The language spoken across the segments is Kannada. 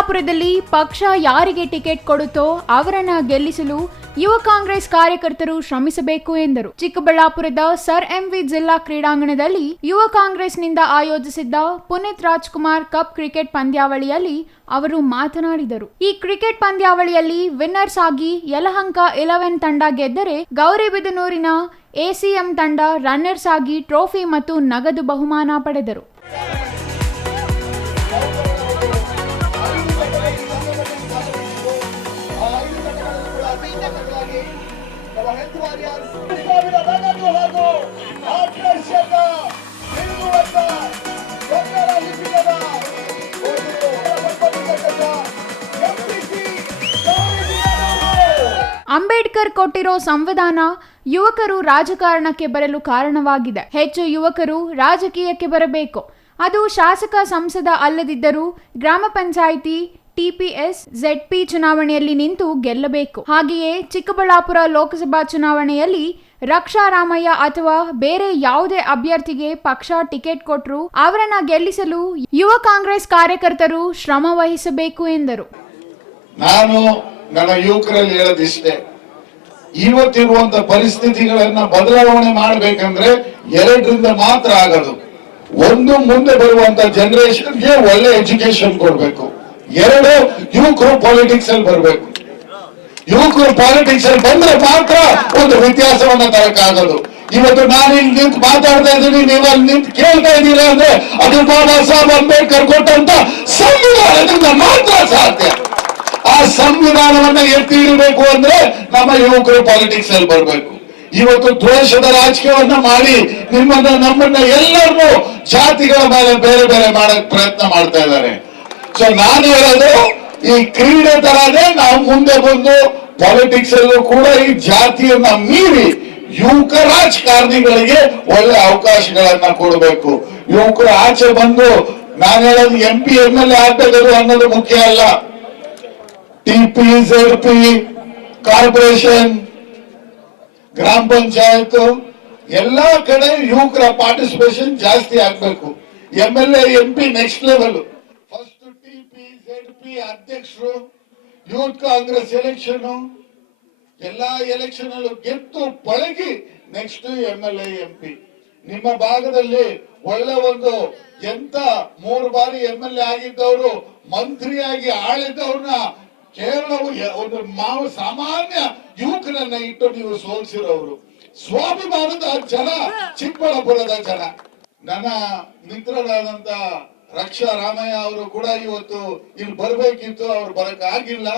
ಚಿಕ್ಕಬಳ್ಳಾಪುರದಲ್ಲಿ ಪಕ್ಷ ಯಾರಿಗೆ ಟಿಕೆಟ್ ಕೊಡುತ್ತೋ ಅವರನ್ನ ಗೆಲ್ಲಿಸಲು ಯುವ ಕಾಂಗ್ರೆಸ್ ಕಾರ್ಯಕರ್ತರು ಶ್ರಮಿಸಬೇಕು ಎಂದರು. ಚಿಕ್ಕಬಳ್ಳಾಪುರದ ಸರ್ ಎಂವಿ ಜಿಲ್ಲಾ ಕ್ರೀಡಾಂಗಣದಲ್ಲಿ ಯುವ ಕಾಂಗ್ರೆಸ್ನಿಂದ ಆಯೋಜಿಸಿದ್ದ ಪುನೀತ್ ರಾಜ್ಕುಮಾರ್ ಕಪ್ ಕ್ರಿಕೆಟ್ ಪಂದ್ಯಾವಳಿಯಲ್ಲಿ ಅವರು ಮಾತನಾಡಿದರು. ಈ ಕ್ರಿಕೆಟ್ ಪಂದ್ಯಾವಳಿಯಲ್ಲಿ ವಿನ್ನರ್ಸ್ ಆಗಿ ಯಲಹಂಕ 11 ತಂಡ ಗೆದ್ದರೆ, ಗೌರಿಬಿದನೂರಿನ ಎಸಿಎಂ ತಂಡ ರನ್ನರ್ಸ್ ಆಗಿ ಟ್ರೋಫಿ ಮತ್ತು ನಗದು ಬಹುಮಾನ ಪಡೆದರು. ಅಂಬೇಡ್ಕರ್ ಕೊಟ್ಟಿರೋ ಸಂವಿಧಾನ ಯುವಕರು ರಾಜಕಾರಣಕ್ಕೆ ಬರಲು ಕಾರಣವಾಗಿದೆ. ಹೆಚ್ಚು ಯುವಕರು ರಾಜಕೀಯಕ್ಕೆ ಬರಬೇಕು. ಅದು ಶಾಸಕ ಸಂಸದ ಅಲ್ಲದಿದ್ದರೂ ಗ್ರಾಮ ಪಂಚಾಯಿತಿ, ಟಿಪಿಎಸ್, ZP ಚುನಾವಣೆಯಲ್ಲಿ ನಿಂತು ಗೆಲ್ಲಬೇಕು. ಹಾಗೆಯೇ ಚಿಕ್ಕಬಳ್ಳಾಪುರ ಲೋಕಸಭಾ ಚುನಾವಣೆಯಲ್ಲಿ ರಕ್ಷಾ ರಾಮಯ್ಯ ಅಥವಾ ಬೇರೆ ಯಾವುದೇ ಅಭ್ಯರ್ಥಿಗೆ ಪಕ್ಷ ಟಿಕೆಟ್ ಕೊಟ್ಟರು ಅವರನ್ನ ಗೆಲ್ಲಿಸಲು ಯುವ ಕಾಂಗ್ರೆಸ್ ಕಾರ್ಯಕರ್ತರು ಶ್ರಮ ವಹಿಸಬೇಕು ಎಂದರು. ನಾನು ನನ್ನ ಯುವಕರಲ್ಲಿ ಹೇಳೋದಿಷ್ಟೇ, ಇವತ್ತಿರುವಂತ ಪರಿಸ್ಥಿತಿಗಳನ್ನ ಬದಲಾವಣೆ ಮಾಡಬೇಕಂದ್ರೆ ಎರಡರಿಂದ ಮಾತ್ರ ಆಗೋದು. ಒಂದು, ಮುಂದೆ ಬರುವಂತ ಜನರೇಷನ್ಗೆ ಒಳ್ಳೆ ಎಜುಕೇಶನ್ ಕೊಡ್ಬೇಕು. ಎರಡು, ಯುವಕರು ಪಾಲಿಟಿಕ್ಸ್ ಅಲ್ಲಿ ಬರಬೇಕು. ಯುವಕರು ಪಾಲಿಟಿಕ್ಸ್ ಅಲ್ಲಿ ಬಂದ್ರೆ ಮಾತ್ರ ಒಂದು ವ್ಯತ್ಯಾಸವನ್ನ ತರಕಾಗೋದು. ಇವತ್ತು ನಾನು ಇಲ್ಲಿ ನಿಂತು ಮಾತಾಡ್ತಾ ಇದ್ದೀನಿ, ನೀವು ಅಲ್ಲಿ ನಿಂತು ಕೇಳ್ತಾ ಇದ್ದೀರಾ ಅಂದ್ರೆ ಅದು ಬಾಬಾ ಸಾಹೇಬ್ ಅಂಬೇಡ್ಕರ್ ಕೊಟ್ಟಂತ ಸಂವಿಧಾನದಿಂದ ಮಾತ್ರ ಸಾಧ್ಯ. ಆ ಸಂವಿಧಾನವನ್ನ ಎತ್ತಿ ಇಡಬೇಕು ಅಂದ್ರೆ ನಮ್ಮ ಯುವಕರು ಪಾಲಿಟಿಕ್ಸ್ ಅಲ್ಲಿ ಬರಬೇಕು. ಇವತ್ತು ದ್ವೇಷದ ರಾಜಕೀಯವನ್ನ ಮಾಡಿ ನಮ್ಮನ್ನ ಎಲ್ಲರನ್ನೂ ಜಾತಿಗಳ ಮೇಲೆ ಬೇರೆ ಬೇರೆ ಮಾಡಕ್ ಪ್ರಯತ್ನ ಮಾಡ್ತಾ ಇದ್ದಾರೆ. ಸೊ ನಾನು ಹೇಳೋದು, ಈ ಕ್ರೀಡೆ ತರನೇ ನಾವು ಮುಂದೆ ಬಂದು ಪಾಲಿಟಿಕ್ಸ್ ಅಲ್ಲೂ ಕೂಡ ಈ ಜಾತಿಯನ್ನ ಮೀರಿ ಯುವಕ ರಾಜಕಾರಣಿಗಳಿಗೆ ಒಳ್ಳೆ ಅವಕಾಶಗಳನ್ನ ಕೊಡಬೇಕು. ಯುವಕರು ಆಚೆ ಬಂದು, ನಾನು ಹೇಳೋದು MP MLA ಆಗ್ಬೇಕು ಅನ್ನೋದು ಮುಖ್ಯ ಅಲ್ಲ. TP, ZP, ಕಾರ್ಪೊರೇಷನ್, ಗ್ರಾಮ ಪಂಚಾಯತ್ ಎಲ್ಲಾ ಕಡೆ ಯುವಕರ ಪಾರ್ಟಿಸಿಪೇಷನ್ ಜಾಸ್ತಿ ಆಗ್ಬೇಕು. MLA MP next level. First TP, ZP ಅಧ್ಯಕ್ಷರು, ಯೂತ್ ಕಾಂಗ್ರೆಸ್ ಎಲೆಕ್ಷನ್, ಎಲ್ಲಾ ಎಲೆಕ್ಷನ್ ಅಲ್ಲೂ ಗೆದ್ದು ಪಳಗಿ ನೆಕ್ಸ್ಟ್ MLA MP. ನಿಮ್ಮ ಭಾಗದಲ್ಲಿ ಒಳ್ಳೆ ಒಂದು ಎಂತ 3 ಬಾರಿ MLA ಆಗಿದ್ದವರು, ಮಂತ್ರಿಯಾಗಿ ಆಳಿದ್ದವ್ರನ್ನ ಕೇವಲ ಒಂದು ಸಾಮಾನ್ಯ ಯುವಕರನ್ನ ಇಟ್ಟು ನೀವು ಸೋಲಿಸಿರೋರು. ಸ್ವಾಭಿಮಾನದ ಜನ, ಚಿಕ್ಕಬಳ್ಳಾಪುರದ ಜನ. ನನ್ನ ಮಿತ್ರರಾದಂತ ರಕ್ಷಾ ರಾಮಯ್ಯ ಅವರು ಕೂಡ ಇವತ್ತು ಇಲ್ಲಿ ಬರ್ಬೇಕಿತ್ತು, ಅವ್ರು ಬರಕ್ ಆಗಿಲ್ಲ.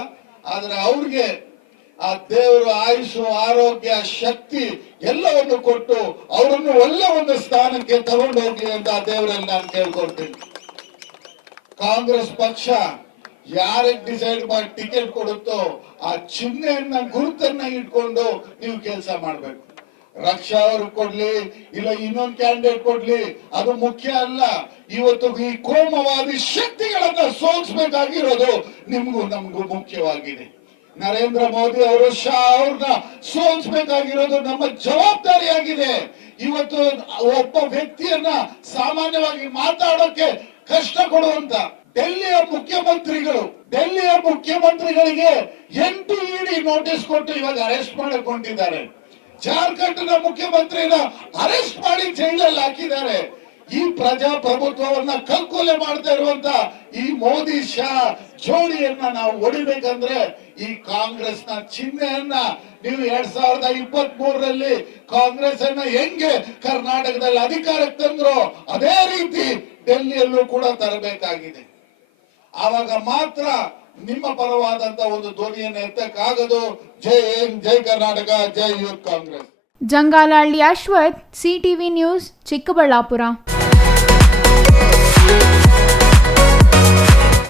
ಆದ್ರೆ ಅವ್ರಿಗೆ ಆ ದೇವರು ಆಯುಷು, ಆರೋಗ್ಯ, ಶಕ್ತಿ ಎಲ್ಲವನ್ನು ಕೊಟ್ಟು ಅವರನ್ನು ಒಳ್ಳೆ ಒಂದು ಸ್ಥಾನಕ್ಕೆ ತಗೊಂಡು ಹೋಗ್ಲಿ ಅಂತ ಆ ದೇವರಲ್ಲಿ ನಾನು ಕೇಳ್ಕೊಳ್ತೀನಿ. ಕಾಂಗ್ರೆಸ್ ಪಕ್ಷ ಯಾರಿಗೆ ಡಿಸೈಡ್ ಮಾಡಿ ಟಿಕೆಟ್ ಕೊಡುತ್ತೋ ಆ ಚಿಹ್ನೆಯನ್ನ, ಗುರುತನ್ನ ಇಟ್ಕೊಂಡು ನೀವು ಕೆಲಸ ಮಾಡ್ಬೇಕು. ರಕ್ಷಾ ಅವರು ಕೊಡ್ಲಿ ಇಲ್ಲ ಇನ್ನೊಂದು ಕ್ಯಾಂಡಿಡೇಟ್ ಕೊಡ್ಲಿ ಅದು ಮುಖ್ಯ ಅಲ್ಲ. ಇವತ್ತು ಈ ಕೋಮವಾದಿ ಶಕ್ತಿಗಳನ್ನ ಸೋಲಿಸಬೇಕಾಗಿರೋದು ನಿಮ್ಗೂ ನಮ್ಗೂ ಮುಖ್ಯವಾಗಿದೆ. ನರೇಂದ್ರ ಮೋದಿ ಅವರು, ಶಾ ಅವ್ರನ್ನ ಸೋಲಿಸಬೇಕಾಗಿರೋದು ನಮ್ಮ ಜವಾಬ್ದಾರಿಯಾಗಿದೆ. ಇವತ್ತು ಒಬ್ಬ ವ್ಯಕ್ತಿಯನ್ನ ಸಾಮಾನ್ಯವಾಗಿ ಮಾತಾಡೋಕೆ ಕಷ್ಟ ಕೊಡುವಂತ ಡೆಲ್ಲಿಯ ಮುಖ್ಯಮಂತ್ರಿಗಳಿಗೆ 8 ED ನೋಟಿಸ್ ಕೊಟ್ಟು ಇವಾಗ ಅರೆಸ್ಟ್ ಮಾಡಿಕೊಂಡಿದ್ದಾರೆ. ಜಾರ್ಖಂಡ್ನ ಮುಖ್ಯಮಂತ್ರಿನ ಅರೆಸ್ಟ್ ಮಾಡಿ ಜೈಲಲ್ಲಿ ಹಾಕಿದ್ದಾರೆ. ಈ ಪ್ರಜಾಪ್ರಭುತ್ವವನ್ನ ಕಲ್ಕೊಲೆ ಮಾಡ್ತಾ ಇರುವಂತ ಈ ಮೋದಿ ಶಾ ಜೋಡಿಯನ್ನ ನಾವು ಹೊಡಿಬೇಕಂದ್ರೆ ಈ ಕಾಂಗ್ರೆಸ್ ನ ಚಿಹ್ನೆಯನ್ನ ನೀವು 2023ರಲ್ಲಿ ಕಾಂಗ್ರೆಸ್ ಅನ್ನ ಹೆಂಗೆ ಕರ್ನಾಟಕದಲ್ಲಿ ಅಧಿಕಾರಕ್ಕೆ ತಂದ್ರು ಅದೇ ರೀತಿ ಡೆಲ್ಲಿಯಲ್ಲೂ ಕೂಡ ತರಬೇಕಾಗಿದೆ. ಆವಾಗ ಮಾತ್ರ ನಿಮ್ಮ ಪರವಾದಂತ ಒಂದು ಧ್ವನಿಯನ್ನು ಎತ್ತಕ್ಕಾಗದು. ಜೈ ಹಿಂದ್, ಜೈ ಕರ್ನಾಟಕ, ಜೈ youth Congress. Jangalahalli Ashwath, CTV news, Chikkaballapur.